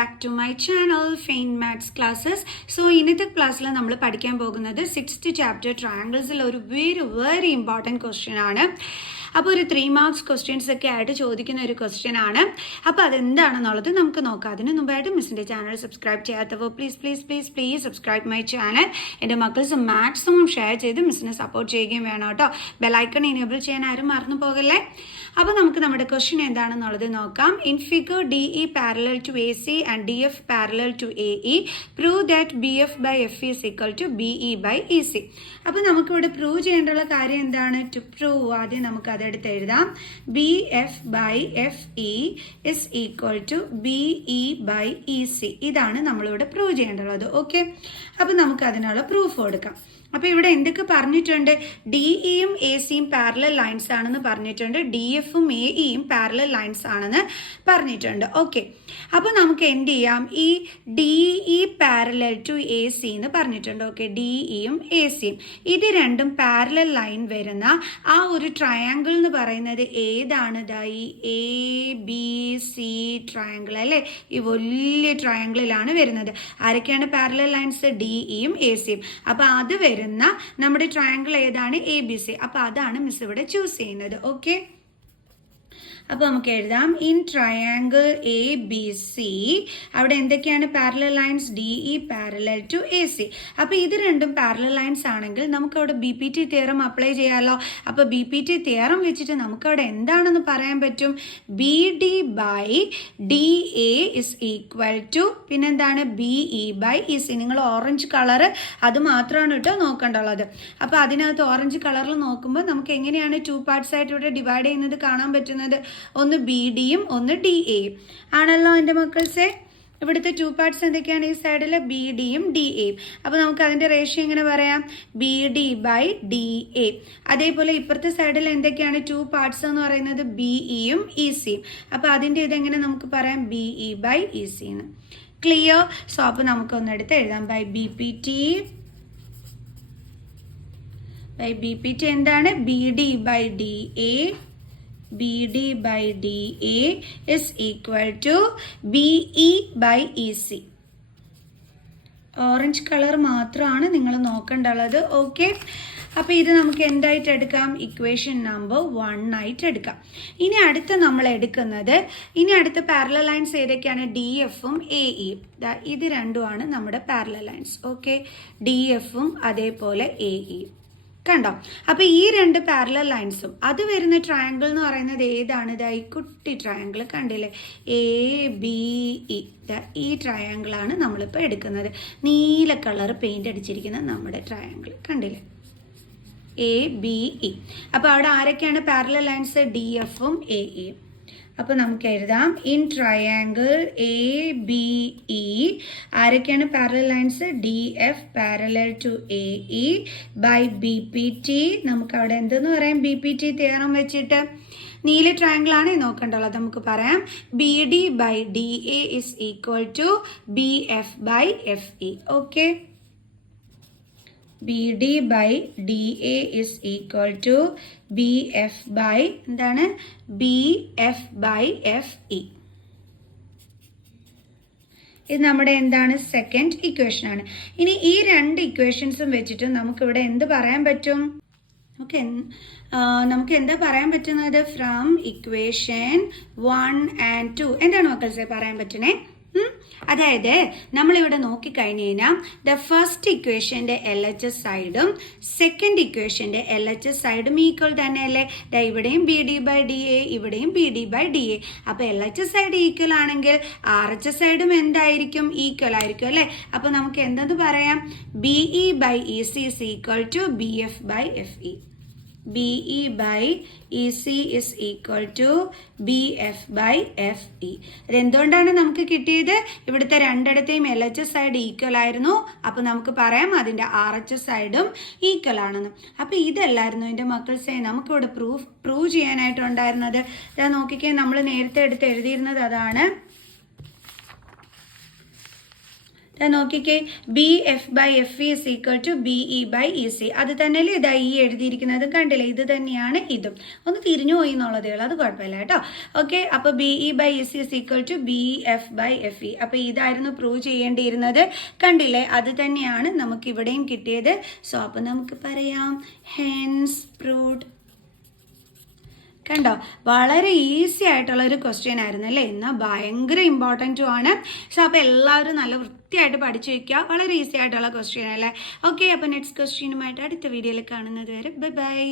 back to my channel Faint Maths Classes. So ഇന്നത്തെ ക്ലാസ്സിൽ നമ്മൾ പഠിക്കാൻ പോകുന്നത് 6th chapter triangles ഒരു very important question ആണ്. അപ്പോൾ ഒരു 3 marks questions ഒക്കെ ആയിട്ട് ചോദിക്കുന്ന ഒരു ക്വസ്റ്റ്യൻ ആണ്. അപ്പോൾ അതെന്താണെന്നുള്ളത് നമുക്ക് നോക്കാം. അതിന് മുമ്പായിട്ട് മിസ്സിൻ്റെ ചാനൽ സബ്സ്ക്രൈബ് ചെയ്യാത്തവർ പ്ലീസ് സബ്സ്ക്രൈബ് മൈ ചാനൽ. എൻ്റെ മക്കൾസ് മാക്സിമം ഷെയർ ചെയ്ത് മിസ്സിനെ സപ്പോർട്ട് ചെയ്യുകയും വേണം കേട്ടോ. ബെലൈക്കൺ എനേബിൾ ചെയ്യാൻ ആരും മറന്നു പോകല്ലേ. അപ്പോൾ നമുക്ക് നമ്മുടെ ക്വസ്റ്റ്യൻ എന്താണെന്നുള്ളത് നോക്കാം. In figure DE parallel to AC and DF parallel to AE prove that BF by FE is equal to BE by EC. അപ്പോൾ നമുക്കിവിടെ പ്രൂവ് ചെയ്യേണ്ടുള്ള കാര്യം എന്താണ്? ടു പ്രൂവ് ആദ്യം നമുക്ക് അതെടുത്ത് എഴുതാം. BF by FE is equal to BE by EC. ഇതാണ് നമ്മളിവിടെ പ്രൂവ് ചെയ്യേണ്ടുള്ളത്. ഓക്കെ, അപ്പോൾ നമുക്ക് അതിനുള്ള പ്രൂഫ് കൊടുക്കാം. അപ്പോൾ ഇവിടെ എന്തൊക്കെ പറഞ്ഞിട്ടുണ്ട്? DEയും ACയും പാരലൽ ലൈൻസ് ആണെന്ന് പറഞ്ഞിട്ടുണ്ട്. DFും AEയും പാരലൽ ലൈൻസ് ആണെന്ന് പറഞ്ഞിട്ടുണ്ട്. ഓക്കെ, അപ്പോൾ നമുക്ക് എന്ത് ചെയ്യാം? ഈ DE പാരലൽ ടു AC എന്ന് പറഞ്ഞിട്ടുണ്ട്. ഓക്കെ, DEയും ACയും ഇത് രണ്ടും പാരലൽ ലൈൻ വരുന്ന ആ ഒരു ട്രയാങ്കിൾ എന്ന് പറയുന്നത് ഏതാണ്? ഈ ABC ട്രയാങ്കിൾ അല്ലേ? ഈ വലിയ ട്രയാങ്കിളിലാണ് വരുന്നത്. ആരൊക്കെയാണ് പാരലൽ ലൈൻസ്? DEയും ACയും. അപ്പോൾ അത് നമ്മുടെ ട്രയാങ്കിൾ ഏതാണ്? ABC. അപ്പൊ അതാണ് മിസ് ഇവിടെ ചൂസ് ചെയ്യുന്നത്. ഓക്കെ, അപ്പോൾ നമുക്ക് എഴുതാം. ഇൻ ട്രയാങ്കിൾ ABC അവിടെ എന്തൊക്കെയാണ് parallel lines? DE parallel to AC. അപ്പോൾ ഇത് രണ്ടും പാരലൽ ലൈൻസ് ആണെങ്കിൽ നമുക്ക് അവിടെ BPT തിയറം അപ്ലൈ ചെയ്യാമല്ലോ. അപ്പോൾ BPT തിയറം വെച്ചിട്ട് നമുക്ക് അവിടെ എന്താണെന്ന് പറയാൻ പറ്റും? BD by DA is equal to പിന്നെന്താണ്? BE by EC. നിങ്ങൾ ഓറഞ്ച് കളർ അത് മാത്രമാണ് കേട്ടോ നോക്കേണ്ടുള്ളത്. അപ്പോൾ അതിനകത്ത് ഓറഞ്ച് കളറിൽ നോക്കുമ്പോൾ നമുക്ക് എങ്ങനെയാണ് 2 പാർട്സ് ആയിട്ട് ഇവിടെ ഡിവൈഡ് ചെയ്യുന്നത് കാണാൻ പറ്റുന്നത്? ഒന്ന് BDയും ഒന്ന് DAയും ആണല്ലോ എൻ്റെ മക്കൾസെ. ഇവിടുത്തെ 2 പാർട്സ് എന്തൊക്കെയാണ്? ഈ സൈഡിൽ BDയും DAയും. അപ്പോൾ നമുക്ക് അതിൻ്റെ റേഷ്യോ എങ്ങനെ പറയാം? BD by DA. അതേപോലെ ഇപ്പുറത്തെ സൈഡിൽ എന്തൊക്കെയാണ് 2 പാർട്സ് എന്ന് പറയുന്നത്? BEയും ECയും. അപ്പോൾ അതിൻ്റെ ഇതെങ്ങനെ നമുക്ക് പറയാം? BE ബൈ EC എന്ന്. ക്ലിയർ? സോ അപ്പോൾ നമുക്കൊന്നെടുത്ത് എഴുതാം. ബൈ BPT എന്താണ്? BD by DA by DA is equal to BE by EC. ഓറഞ്ച് കളർ മാത്രമാണ് നിങ്ങൾ നോക്കേണ്ടുള്ളത്. ഓക്കെ, അപ്പോൾ ഇത് നമുക്ക് എന്തായിട്ട് എടുക്കാം? ഇക്വേഷൻ നമ്പർ 1 ആയിട്ട് എടുക്കാം. ഇനി അടുത്ത പാരലൽ ലൈൻസ് ഏതൊക്കെയാണ്? DFും AEയും. ഇത് രണ്ടുമാണ് നമ്മുടെ പാരലൽ ലൈൻസ്. ഓക്കെ, DFും അതേപോലെ AEയും കണ്ടോ? അപ്പോൾ ഈ 2 പാരലൽ ലൈൻസും അത് വരുന്ന ട്രയാങ്കിൾ എന്ന് പറയുന്നത് ഏതാണ്? ഈ കുട്ടി ട്രയാങ്കിൾ കണ്ടില്ലേ? ABE. ഈ ട്രയാങ്കിളാണ് നമ്മളിപ്പോൾ എടുക്കുന്നത്. നീല കളർ പെയിന്റ് അടിച്ചിരിക്കുന്ന നമ്മുടെ ട്രയാങ്കിൾ കണ്ടില്ലേ? ABE. അപ്പോൾ അവിടെ ആരൊക്കെയാണ് പാരലൽ ലൈൻസ്? DFും AEയും. അപ്പോൾ നമുക്ക് എഴുതാം. ഇൻ ട്രയാങ്കിൾ ABE ആരൊക്കെയാണ് parallel lines? DF parallel to AE by BPT. നമുക്ക് അവിടെ എന്തെന്ന് പറയാം? BPT തിയറം വെച്ചിട്ട് നീല ട്രയാങ്കിൾ ആണ് നോക്കേണ്ടുള്ളത്. നമുക്ക് പറയാം BD by DA is equal to BF by FE. Okay, BD by DA is equal to BF by എന്താണ്? BF by FE. ഇത് നമ്മുടെ എന്താണ്? സെക്കൻഡ് ഇക്വേഷൻ ആണ്. ഇനി ഈ 2 ഇക്വേഷൻസും വെച്ചിട്ട് നമുക്കിവിടെ എന്ത് പറയാൻ പറ്റും? നമുക്ക് എന്താ പറയാൻ പറ്റുന്നത്? ഫ്രം ഇക്വേഷൻ 1 and 2 എന്താണ് മക്കൾസെ പറയാൻ പറ്റണേ? അതായത് നമ്മളിവിടെ നോക്കിക്കഴിഞ്ഞ് കഴിഞ്ഞാൽ ദ ഫസ്റ്റ് ഇക്വേഷൻ്റെ LHS സൈഡും സെക്കൻഡ് ഇക്വേഷൻ്റെ LHS സൈഡും ഈക്വൽ തന്നെയല്ലേ? ഇവിടെയും BD ബൈ DA, ഇവിടെയും BD ബൈ DA. അപ്പോൾ LHS സൈഡ് ഈക്വൽ ആണെങ്കിൽ RHS സൈഡും എന്തായിരിക്കും? ഈക്വൽ ആയിരിക്കും അല്ലേ? അപ്പോൾ നമുക്ക് എന്തെന്ന് പറയാം? BE by EC is equal to BF by FE. BE by EC is equal to BF by FE. അതെന്തുകൊണ്ടാണ് നമുക്ക് കിട്ടിയത്? ഇവിടുത്തെ രണ്ടിടത്തെയും LHS സൈഡ് ഈക്വൽ ആയിരുന്നു. അപ്പോൾ നമുക്ക് പറയാം അതിൻ്റെ RHS സൈഡും ഈക്വൽ ആണെന്ന്. അപ്പോൾ ഇതല്ലായിരുന്നു എൻ്റെ മക്കൾസെ നമുക്കിവിടെ പ്രൂവ് ചെയ്യാനായിട്ടുണ്ടായിരുന്നത്. ഇതാ നോക്കിക്കേ, നമ്മൾ നേരത്തെ എടുത്ത് എഴുതിയിരുന്നത് അതാണ്. നോക്കിക്കേ, B F by F E is equal to B E by E C. അത് തന്നെയല്ലേ ഇതാ ഈ എഴുതിയിരിക്കുന്നത്, കണ്ടില്ലേ? ഇത് തന്നെയാണ് ഇതും. ഒന്ന് തിരിഞ്ഞു പോയി എന്നുള്ളതേ ഉള്ളൂ, അത് കുഴപ്പമില്ല കേട്ടോ. ഓക്കെ, അപ്പോൾ B E by E C is equal to B F by F E. അപ്പോൾ ഇതായിരുന്നു പ്രൂവ് ചെയ്യേണ്ടിയിരുന്നത്, കണ്ടില്ലേ? അത് തന്നെയാണ് നമുക്ക് ഇവിടെയും കിട്ടിയത്. സോ അപ്പോൾ നമുക്ക് പറയാം ഹെൻസ് പ്രൂവ്ഡ്. കണ്ടോ, വളരെ ഈസി ആയിട്ടുള്ള ഒരു ക്വസ്റ്റ്യൻ ആയിരുന്നു അല്ലേ, എന്നാൽ ഭയങ്കര ഇമ്പോർട്ടൻറ്റും ആണ്. സോ അപ്പോൾ എല്ലാവരും നല്ല വൃത്തിയായിട്ട് പഠിച്ചു വയ്ക്കുക, വളരെ ഈസി ആയിട്ടുള്ള ക്വസ്റ്റ്യൻ അല്ലേ. ഓക്കെ, അപ്പോൾ നെക്സ്റ്റ് ക്വസ്റ്റ്യനുമായിട്ട് അടുത്ത വീഡിയോയിൽ കാണുന്നത് വരെ ബൈ ബൈ.